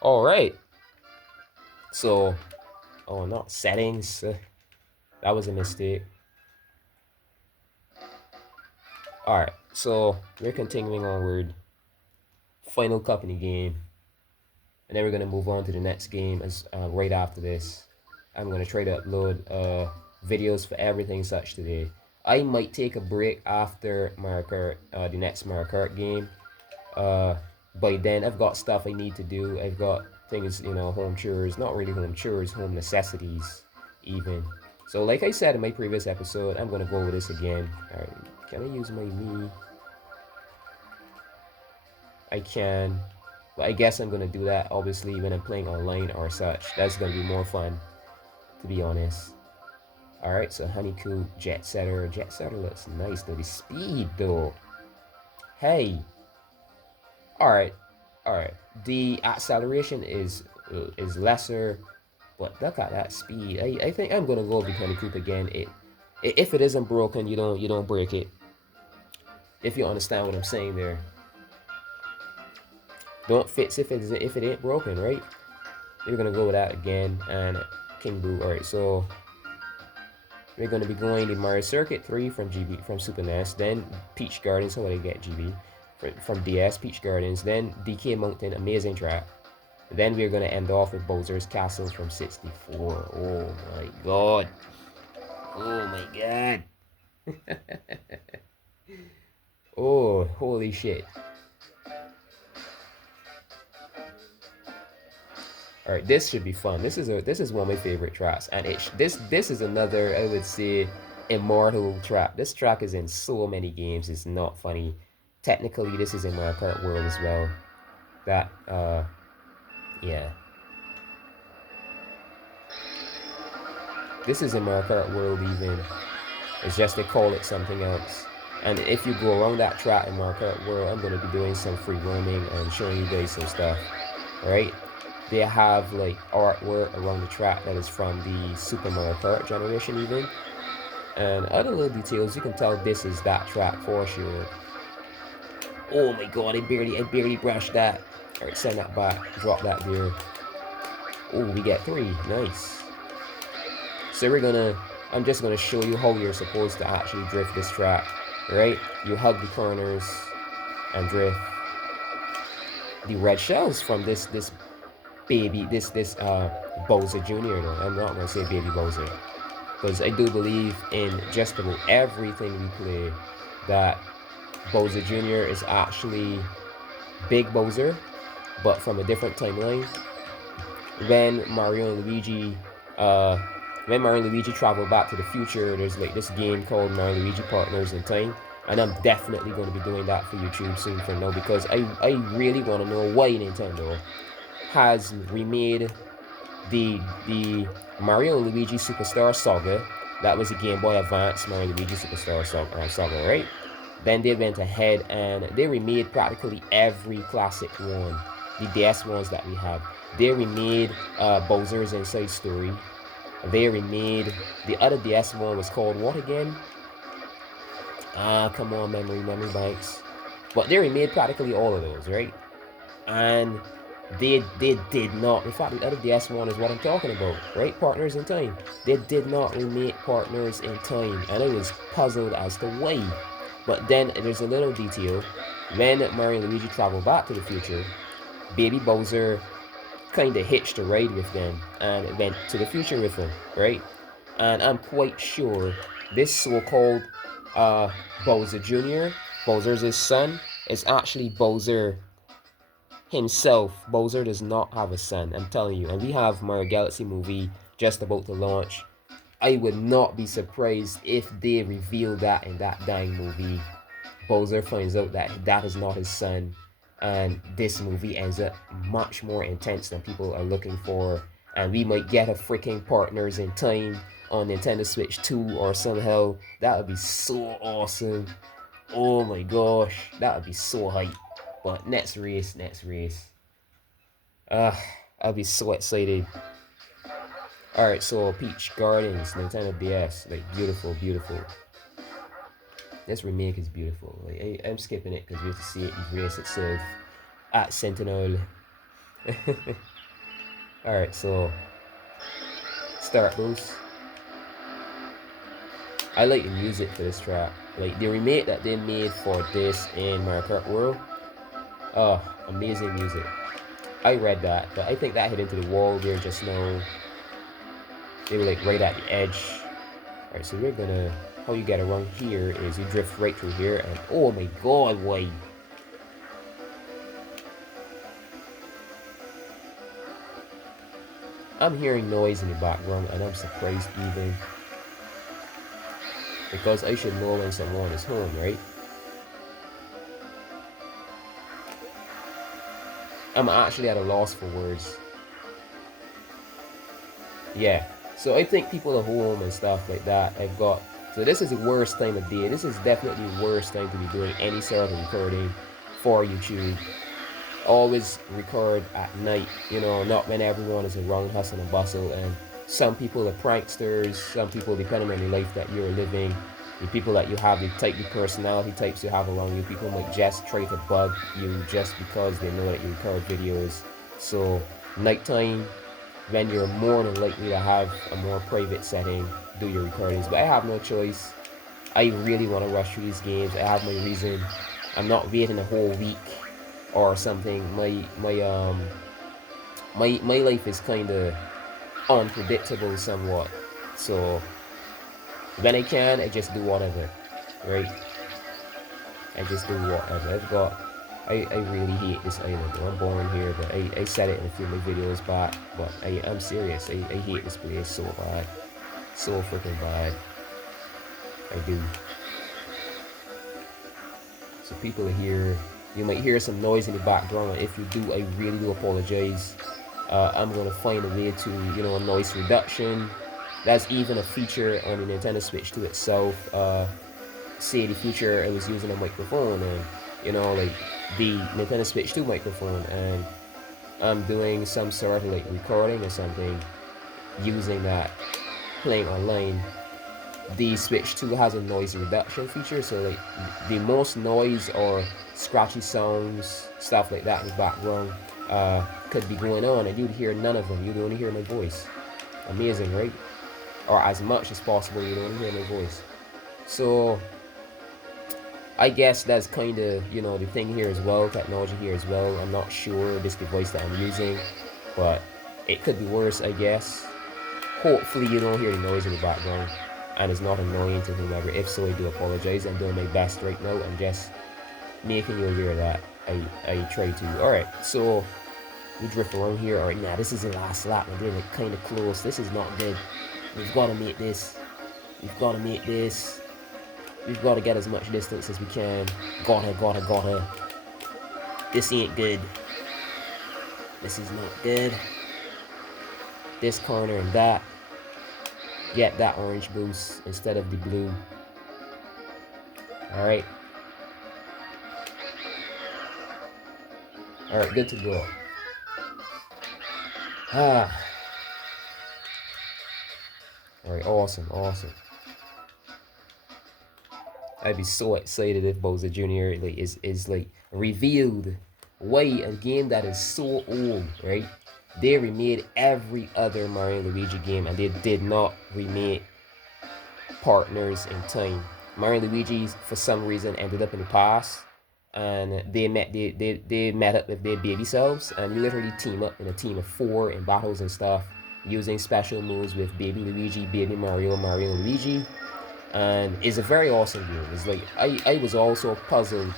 All right. So, oh, not settings. That was a mistake. All right. So we're continuing onward. Final company game, and then we're gonna move on to the next game as right after this. I'm gonna try to upload videos for everything such today. I might take a break after Mario Kart, the next Mario Kart game. Uh, by then, I've got stuff I need to do. I've got things, home chores, not really home chores, home necessities, even. So, like I said in my previous episode, I'm gonna go over this again. All right, can I use my knee? I can, but I guess I'm gonna do that obviously when I'm playing online or such. That's gonna be more fun, to be honest. All right, so Honeycomb, Jet Setter. Jet Setter looks nice though. The speed though. Hey, all right, all right. The acceleration is lesser, but look at that speed. I think I'm gonna go with Honeycomb again. If it isn't broken, you don't break it. If you understand what I'm saying there, don't fix if it ain't broken, right? We're gonna go with that again and King Boo. All right, so we're gonna be going to Mario Circuit 3 from Super NES, then Peach Gardens. How would I get GB? From DS, Peach Gardens, then DK Mountain, amazing track. Then we're gonna end off with Bowser's Castle from 64. Oh my god! Oh my god! Oh, holy shit! All right, this should be fun. This is one of my favorite tracks, and this is another, I would say, immortal track. This track is in so many games. It's not funny. Technically, this is in Mario Kart World as well. That yeah, this is in Mario Kart World even. It's just they call it something else. And if you go around that track in Mario Kart World, I'm gonna be doing some free roaming and showing you guys some stuff. All right? They have like artwork around the track that is from the Super Mario Kart generation even, and other little details. You can tell this is that track for sure. Oh my god, I barely brushed that. All right, send that back, drop that there. Oh, we get three, nice. So I'm just gonna show you how you're supposed to actually drift this track. Right, you hug the corners and drift. The red shells from this baby, this Bowser Jr. though. I'm not gonna say baby Bowser, because I do believe in just about everything we play that Bowser Jr. is actually Big Bowser, but from a different timeline. When Mario and Luigi, uh, when Mario and Luigi travel back to the future, there's like this game called Mario and Luigi Partners in Time, and I'm definitely going to be doing that for YouTube soon for now, because I really want to know why Nintendo has remade the Mario and Luigi Superstar Saga. That was a Game Boy Advance Mario and Luigi Superstar Saga, right? Then they went ahead and they remade practically every classic one, the DS ones that we have. They remade Bowser's Inside Story. They remade the other DS one was called what again? Ah, come on, memory banks. But they remade practically all of those, right? And they did not. In fact, the other DS one is what I'm talking about, right? Partners in Time. They did not remake Partners in Time, and I was puzzled as to why. But then there's a little detail. When Mario and Luigi travel back to the future, Baby Bowser kind of hitched a ride with them and went to the future with them, right? And I'm quite sure this so-called uh, Bowser Jr., Bowser's his son, is actually Bowser himself. Bowser does not have a son, I'm telling you. And we have Mario Galaxy movie just about to launch. I would not be surprised if they reveal that in that dying movie. Bowser finds out that that is not his son, and this movie ends up much more intense than people are looking for. And we might get a freaking Partners in Time on Nintendo Switch 2 or somehow. That would be so awesome. Oh my gosh, that would be so hype. But next race. Uh, I'll be so excited. Alright, so Peach Gardens, Nintendo DS, like beautiful, beautiful. This remake is beautiful. Like, I'm skipping it because we have to see it erase itself at Sentinel. Alright, so start boost. I like the music for this track. Like the remake that they made for this in Mario Kart World. Oh, amazing music. I read that, but I think that hit into the wall there just now. They were like right at the edge. Alright, so we're gonna, how you get around here is you drift right through here and oh my god, why? I'm hearing noise in the background and I'm surprised even. Because I should know when someone is home, right? I'm actually at a loss for words. Yeah, so I think people at home and stuff like that have got, so this is the worst time of day. This is definitely the worst time to be doing any sort of recording for YouTube. Always record at night, you know, not when everyone is around hustle and bustle. And some people are pranksters, some people, depending on the life that you're living, the people that you have, the type of personality types you have around you, people might just try to bug you just because they know that you record videos. So nighttime, when you're more than likely to have a more private setting, do your recordings. But I have no choice. I really want to rush through these games. I have my reason. I'm not waiting a whole week or something. My life is kind of unpredictable somewhat. So when I can, I just do whatever, right? I just do whatever. I really hate this island. I'm born here, but I said it in a few of my videos back. But I'm serious. I hate this place so bad. So freaking bad. I do. So people are here. You might hear some noise in the background. And if you do, I really do apologize. I'm going to find a way to, you know, noise reduction. That's even a feature on the Nintendo Switch 2 itself. Say the feature I was using a microphone and, you know, like the Nintendo Switch 2 microphone, and I'm doing some sort of like recording or something using that, playing online. The Switch 2 has a noise reduction feature, so like the most noise or scratchy sounds, stuff like that in the background could be going on and you'd hear none of them. You'd only hear my voice. Amazing, right? Or as much as possible, you'd only hear my voice. So I guess that's kind of, you know, the thing here as well, technology here as well. I'm not sure this device that I'm using, but it could be worse, I guess. Hopefully you don't hear the noise in the background and it's not annoying to whomever. If so, I do apologize. I'm doing my best right now. I'm just making you aware that I try to. Alright, so we drift around here. Alright, nah, this is the last lap and they're like kind of close. This is not good. We've got to make this. We've got to make this. We've got to get as much distance as we can. Gotta. This ain't good. This is not good. This corner and that. Get that orange boost instead of the blue. Alright. Alright, good to go. Alright, awesome. I'd be so excited if Bowser Jr. like is like revealed. Why a game that is so old, right? They remade every other Mario and Luigi game and they did not remake Partners in Time. Mario and Luigi for some reason ended up in the past and they met up with their baby selves and you literally team up in a team of 4 in battles and stuff using special moves with baby Luigi, baby Mario and Luigi. And it's a very awesome game. It's like I was also puzzled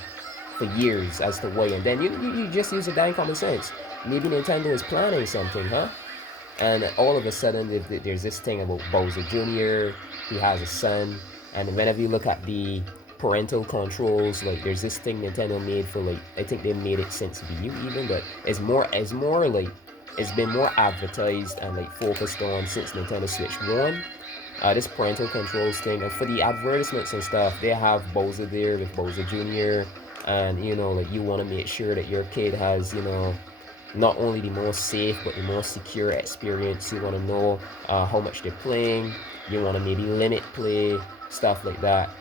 for years as to why, and then you just use a damn common sense. Maybe Nintendo is planning something, huh? And all of a sudden there's this thing about Bowser Jr. He has a son, and whenever you look at the parental controls, like there's this thing Nintendo made for like I think they made it since Wii U even, but it's more like it's been more advertised and like focused on since Nintendo Switch 1. This parental controls thing, and for the advertisements and stuff, they have Bowser there with Bowser Jr. And you know, like you want to make sure that your kid has, you know, not only the most safe but the most secure experience. You want to know how much they're playing. You want to maybe limit play, stuff like that.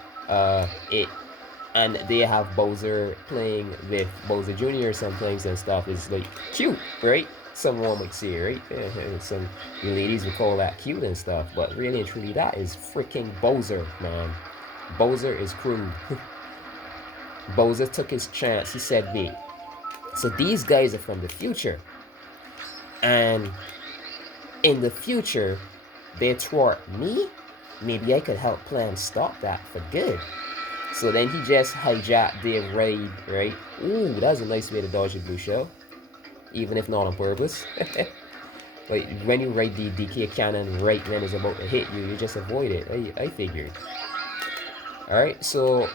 And they have Bowser playing with Bowser Jr. sometimes and stuff. Is like cute, right? Someone might say, right? Some you ladies would call that cute and stuff, but really and truly, that is freaking Bowser, man. Bowser is crude. Bowser took his chance. He said, wait, so these guys are from the future. And in the future, they thwart me? Maybe I could help plan stop that for good. So then he just hijacked their raid, right? Ooh, that's a nice way to dodge a blue shell. Even if not on purpose. Like, when you raid the DK cannon right when it's about to hit you, you just avoid it. I figured. Alright, so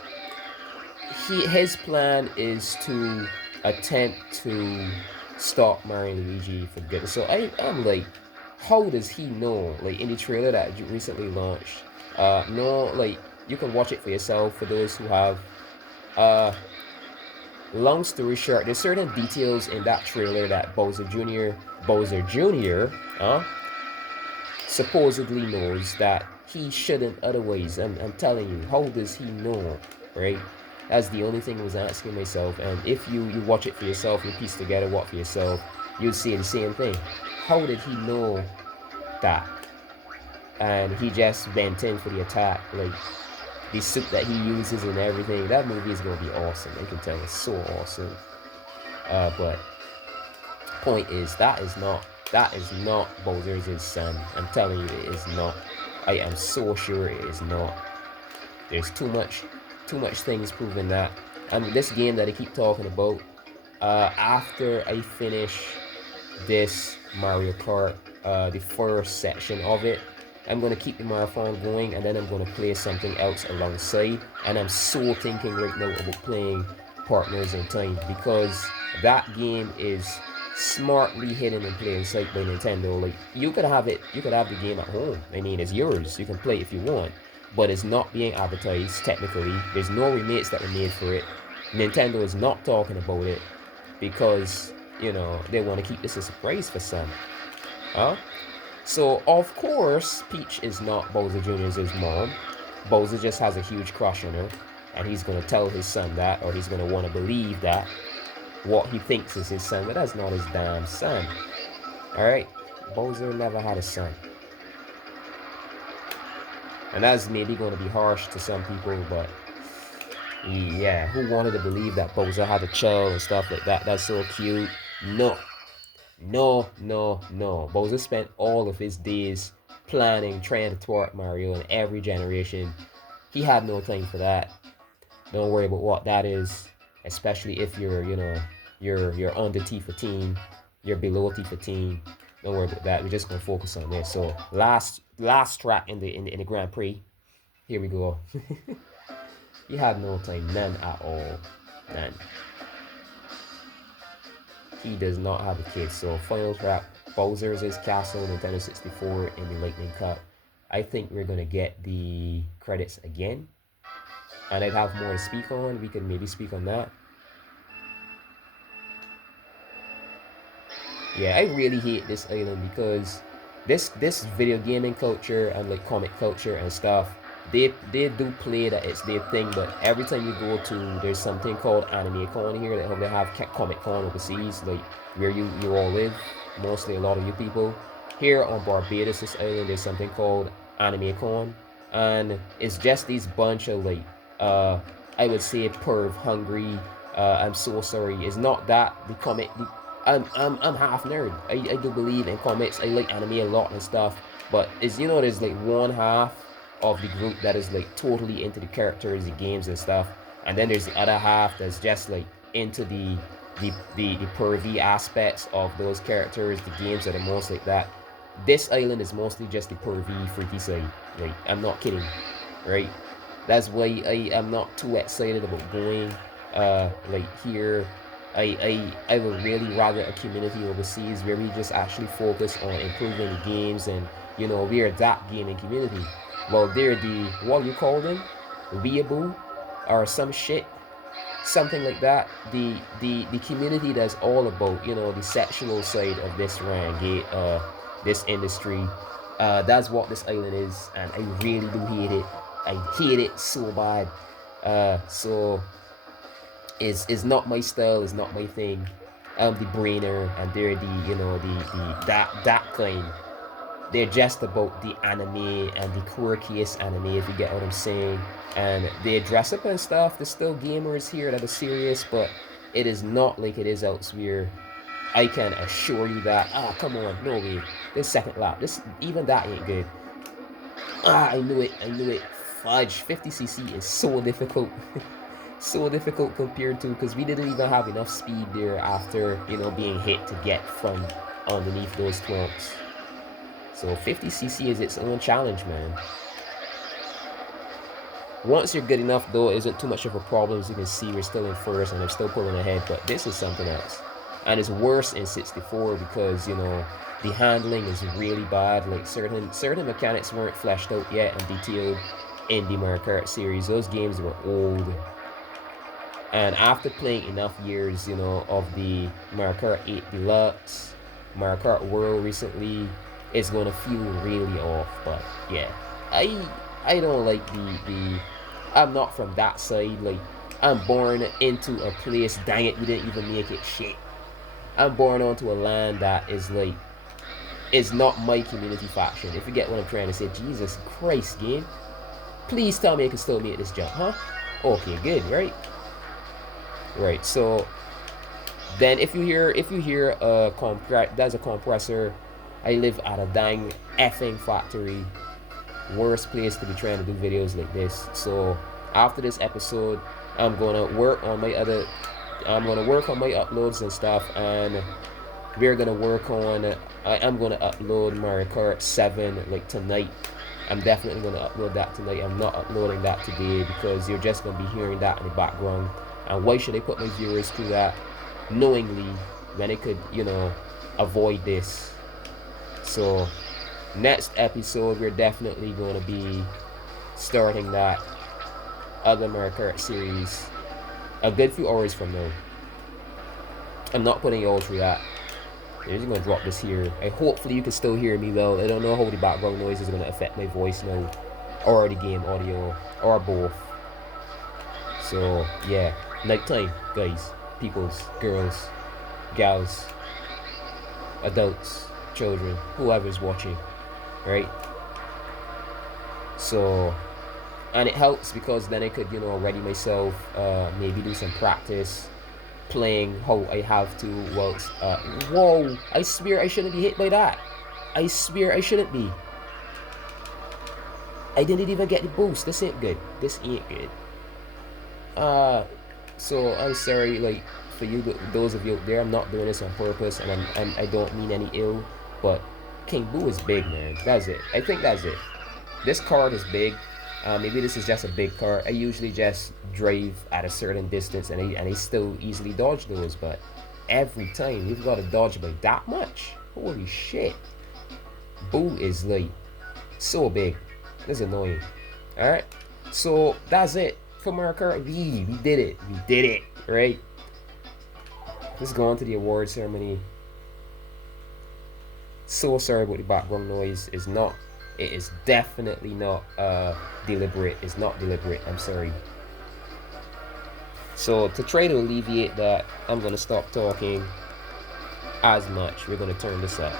his plan is to attempt to stop Mario and Luigi for good. So I'm like, how does he know? Like, in the trailer that recently launched, no, like, you can watch it for yourself for those who have. Long story short, there's certain details in that trailer that Bowser Jr. Supposedly knows that he shouldn't otherwise. I'm telling you, how does he know, right? That's the only thing I was asking myself. And if you watch it for yourself, you piece together what for yourself, you'd see the same thing. How did he know that? And he just went in for the attack, like the suit that he uses and everything. That movie is gonna be awesome. I can tell you, it's so awesome. But point is, that is not Bowser's son. I'm telling you, it is not. I am so sure it is not. There's too much things proving that. And this game that I keep talking about, after I finish this Mario Kart, the first section of it, I'm gonna keep the marathon going, and then I'm gonna play something else alongside. And I'm so thinking right now about playing Partners in Time, because that game is smartly hidden in plain sight by Nintendo. Like, you could have the game at home. I mean, it's yours. You can play it if you want, but it's not being advertised technically. There's no remakes that were made for it. Nintendo is not talking about it because, they want to keep this a surprise for some. So, of course, Peach is not Bowser Jr.'s mom. Bowser just has a huge crush on her, and he's going to tell his son that, or he's going to want to believe that what he thinks is his son, but that's not his damn son. Alright? Bowser never had a son. And that's maybe going to be harsh to some people, but yeah, who wanted to believe that Bowser had a child and stuff like that? That's so cute. No. Bowser spent all of his days planning, trying to thwart Mario in every generation. He had no time for that. Don't worry about what that is, especially if you're under T14, you're below T14. Don't worry about that. We're just gonna focus on this. So last track in the Grand Prix. Here we go. He had no time, none at all, none. He does not have a kid. So final track, Bowser's Castle, Nintendo 64 in the Lightning Cup. I think we're gonna get the credits again, and I'd have more to speak on. We can maybe speak on that. Yeah, I really hate this island because this video gaming culture and like comic culture and stuff, they do play that it's their thing, but every time you go to, there's something called Anime Con here, that they have Comic Con overseas, like where you all live, mostly a lot of you people. Here on Barbados, this island, there's something called Anime Con, and it's just these bunch of like, I would say perv hungry. I'm so sorry. It's not that the comic. I'm half nerd. I do believe in comics. I like anime a lot and stuff. But there's like one half of the group that is like totally into the characters, the games and stuff, and then there's the other half that's just like into the pervy aspects of those characters, the games that are most like that. This island is mostly just the pervy, freaky side. Like, I'm not kidding, right? That's why I am not too excited about going. Like here, I would really rather a community overseas where we just actually focus on improving the games, and we're that gaming community. Well, they're the, what do you call them? Weeaboo or some shit, something like that. The community that's all about the sexual side of this this industry. That's what this island is, and I really do hate it. I hate it so bad. So it's not my style, it's not my thing. the brainer, and they're the, you know, the that kind. They're just about the anime and the quirkiest anime, if you get what I'm saying. And they dress up and stuff. There's still gamers here that are serious, but it is not like it is elsewhere. I can assure you that. Ah, come on, no way. This second lap, this even that ain't good. Ah, I knew it. Fudge. 50cc is so difficult. So difficult compared to, because we didn't even have enough speed there after, you know, being hit to get from underneath those clumps. So 50cc is its own challenge, man. Once you're good enough, though, it isn't too much of a problem. As you can see, we're still in first and I'm still pulling ahead, but this is something else. And it's worse in 64 because, you know, the handling is really bad. Like certain mechanics weren't fleshed out yet and detailed in the Mario Kart series. Those games were old. And after playing enough years, you know, of the Mario Kart 8 Deluxe, Mario Kart World recently, it's gonna feel really off. But yeah, I don't like the I'm not from that side. Like, I'm born into a place, dang it, we didn't even make it shit. I'm born onto a land that is like, is not my community faction. If you get what I'm trying to say. Jesus Christ, game. Please tell me I can still make this jump, huh? Okay, good, right? Right, so then if you hear there's a compressor, I live at a dang effing factory. Worst place to be trying to do videos like this. So after this episode, I'm gonna work on my uploads and stuff, and we're gonna work on I'm gonna upload Mario Kart 7 like tonight. I'm definitely gonna upload that tonight. I'm not uploading that today because you're just gonna be hearing that in the background. And why should I put my viewers through that knowingly when I could, you know, avoid this? So next episode, we're definitely going to be starting that other Mario Kart series a good few hours from now. I'm not putting you all through that. I'm just going to drop this here. Hopefully you can still hear me well. I don't know how the background noise is going to affect my voice now, or the game audio, or both. So yeah, nighttime, guys, peoples, girls, gals, adults, children, whoever's watching. Right? So, and it helps because then I could, you know, ready myself, maybe do some practice playing how I have to. Well, whoa, I swear I shouldn't be hit by that. I swear I shouldn't be. I didn't even get the boost. This ain't good. So I'm sorry, like, for you, those of you out there, I'm not doing this on purpose, and I don't mean any ill, but King Boo is big, man. That's it. I think that's it. This card is big. Maybe this is just a big card. I usually just drive at a certain distance, and I still easily dodge those, but every time you've got to dodge by that much. Holy shit. Boo is like so big. This is annoying. Alright. So that's it for Mario Kart Wii. We did it. Right? Let's go on to the award ceremony. So sorry about the background noise. It is definitely not deliberate. It's not deliberate. I'm sorry. So to try to alleviate that, I'm gonna stop talking as much. We're gonna turn this up.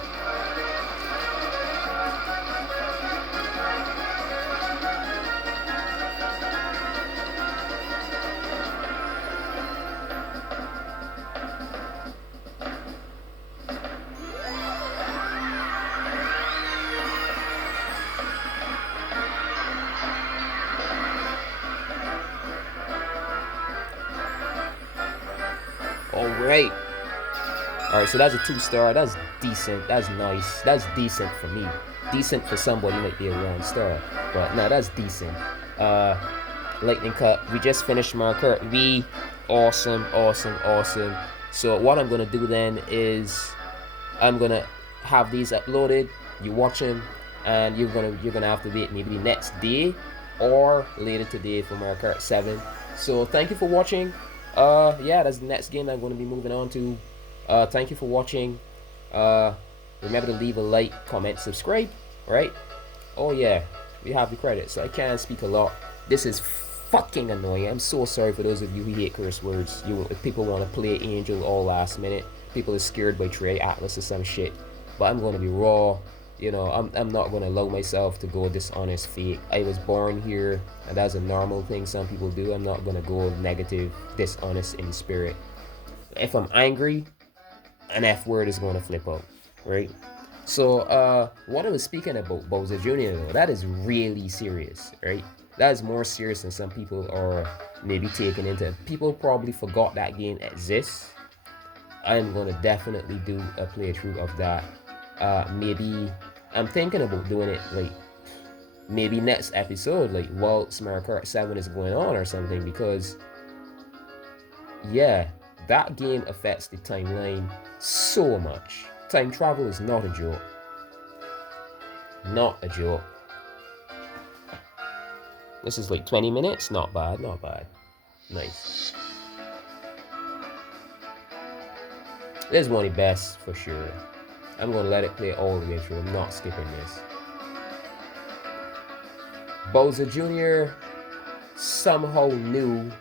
Alright, so that's a 2-star. That's decent. That's nice. That's decent for me. Decent for somebody might be a 1-star. But no, that's decent. Lightning Cup. We just finished Mario Kart Wii. Awesome. So what I'm gonna do then is I'm gonna have these uploaded. You watch them, and you're gonna have to wait maybe the next day or later today for Mario Kart 7. So thank you for watching. Yeah, that's the next game I'm going to be moving on to. Thank you for watching. Remember to leave a like, comment, subscribe. Right? Oh yeah, we have the credits. So I can't speak a lot. This is fucking annoying. I'm so sorry for those of you who hate curse words. If people want to play Angel all last minute, people are scared by Trey Atlas or some shit. But I'm gonna be raw. You know, I'm not gonna allow myself to go dishonest fake. I was born here, and that's a normal thing some people do. I'm not gonna go negative, dishonest in spirit. If I'm angry, an F word is gonna flip out, right? So what I was speaking about Bowser Jr. though, that is really serious, right? That is more serious than some people are maybe taking into. People probably forgot that game exists. I'm gonna definitely do a playthrough of that. Maybe I'm thinking about doing it like maybe next episode, like while Mario Kart 7 is going on or something, because yeah, that game affects the timeline so much. Time travel is not a joke. Not a joke. This is like 20 minutes. Not bad, not bad. Nice. This is one of the best for sure. I'm gonna let it play all the way through. I'm not skipping this. Bowser Jr. somehow knew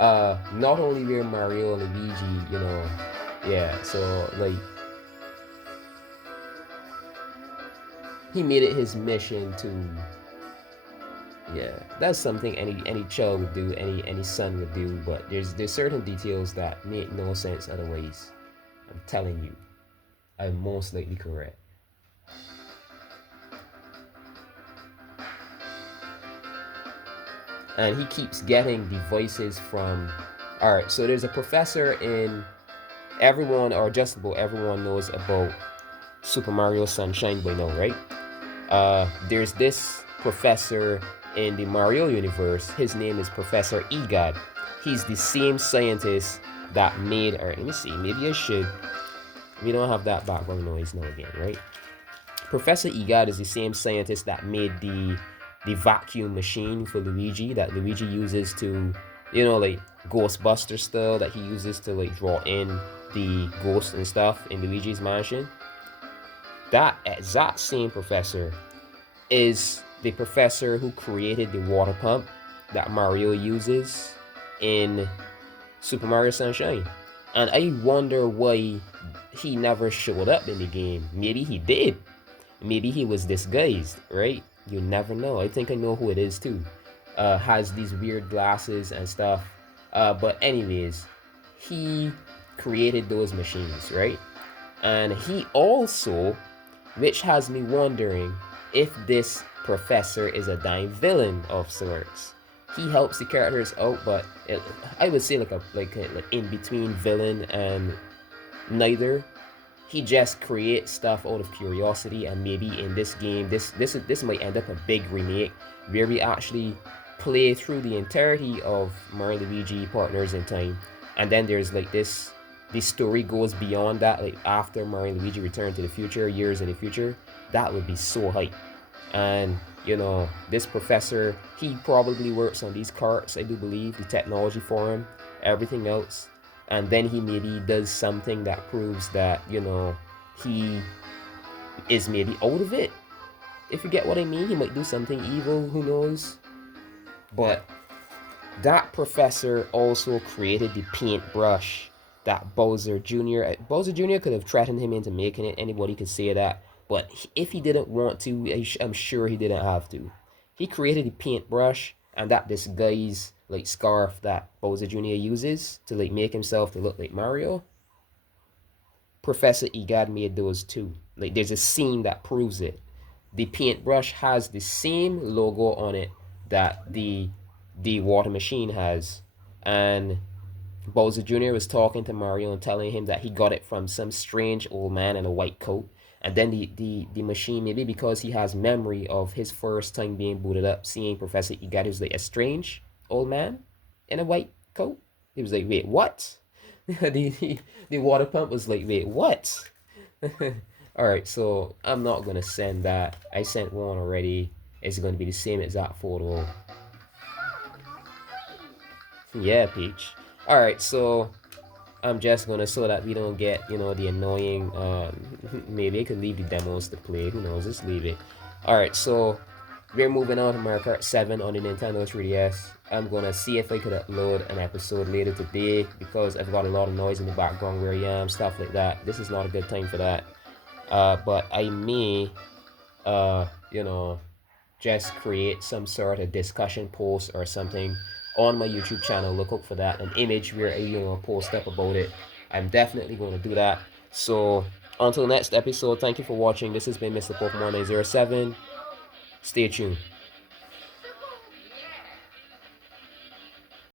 not only where Mario and Luigi, you know, yeah, so like he made it his mission to, yeah, that's something any child would do, any son would do, but there's certain details that make no sense otherwise. I'm telling you, I'm most likely correct. And he keeps getting the voices from, all right, so there's a professor in, everyone, or just about everyone knows about Super Mario Sunshine by now, right? There's this professor in the Mario universe. His name is Professor Egad. He's the same scientist that made, or let me see, maybe I should, we don't have that background noise now again, right? Professor Egad is the same scientist that made the vacuum machine for Luigi that Luigi uses to, you know, like Ghostbuster style, that he uses to like draw in the ghosts and stuff in Luigi's mansion. That exact same professor is the professor who created the water pump that Mario uses in Super Mario Sunshine. And I wonder why he never showed up in the game. Maybe he did. Maybe he was disguised, right? You never know. I think I know who it is too. Has these weird glasses and stuff. But anyways, he created those machines, right? And he also, which has me wondering if this professor is a dying villain of sorts. He helps the characters out, but I would say like an in between villain and neither. He just creates stuff out of curiosity, and maybe in this game, this might end up a big remake where we actually play through the entirety of Mario and Luigi Partners in Time, and then there's like this. The story goes beyond that, like after Mario and Luigi return to the future, years in the future. That would be so hype. And you know, this professor, he probably works on these carts, I do believe, the technology for him, everything else. And then he maybe does something that proves that, you know, he is maybe out of it. If you get what I mean, he might do something evil, who knows? But that professor also created the paintbrush that Bowser Jr. could have threatened him into making it. Anybody could say that. But if he didn't want to, I'm sure he didn't have to. He created the paintbrush and that disguise like scarf that Bowser Jr. uses to like make himself to look like Mario. Professor Egad made those too. Like there's a scene that proves it. The paintbrush has the same logo on it that the water machine has, and Bowser Jr. was talking to Mario and telling him that he got it from some strange old man in a white coat. And then the machine, maybe because he has memory of his first time being booted up, seeing Professor Egad, who's like a strange old man in a white coat. He was like, wait, what? the water pump was like, wait, what? Alright, so I'm not going to send that. I sent one already. It's going to be the same exact photo. Yeah, Peach. Alright, so I'm just gonna, so that we don't get, you know, the annoying, maybe I could leave the demos to play, who knows, just leave it. Alright, so we're moving on to Mario Kart 7 on the Nintendo 3DS. I'm gonna see if I could upload an episode later today because I've got a lot of noise in the background where I am, stuff like that. This is not a good time for that. But I may, you know, just create some sort of discussion post or something on my YouTube channel. Look up for that, an image where I, post up about it. I'm definitely going to do that. So until next episode, thank you for watching. This has been Mr. Pokemon 907. Stay tuned.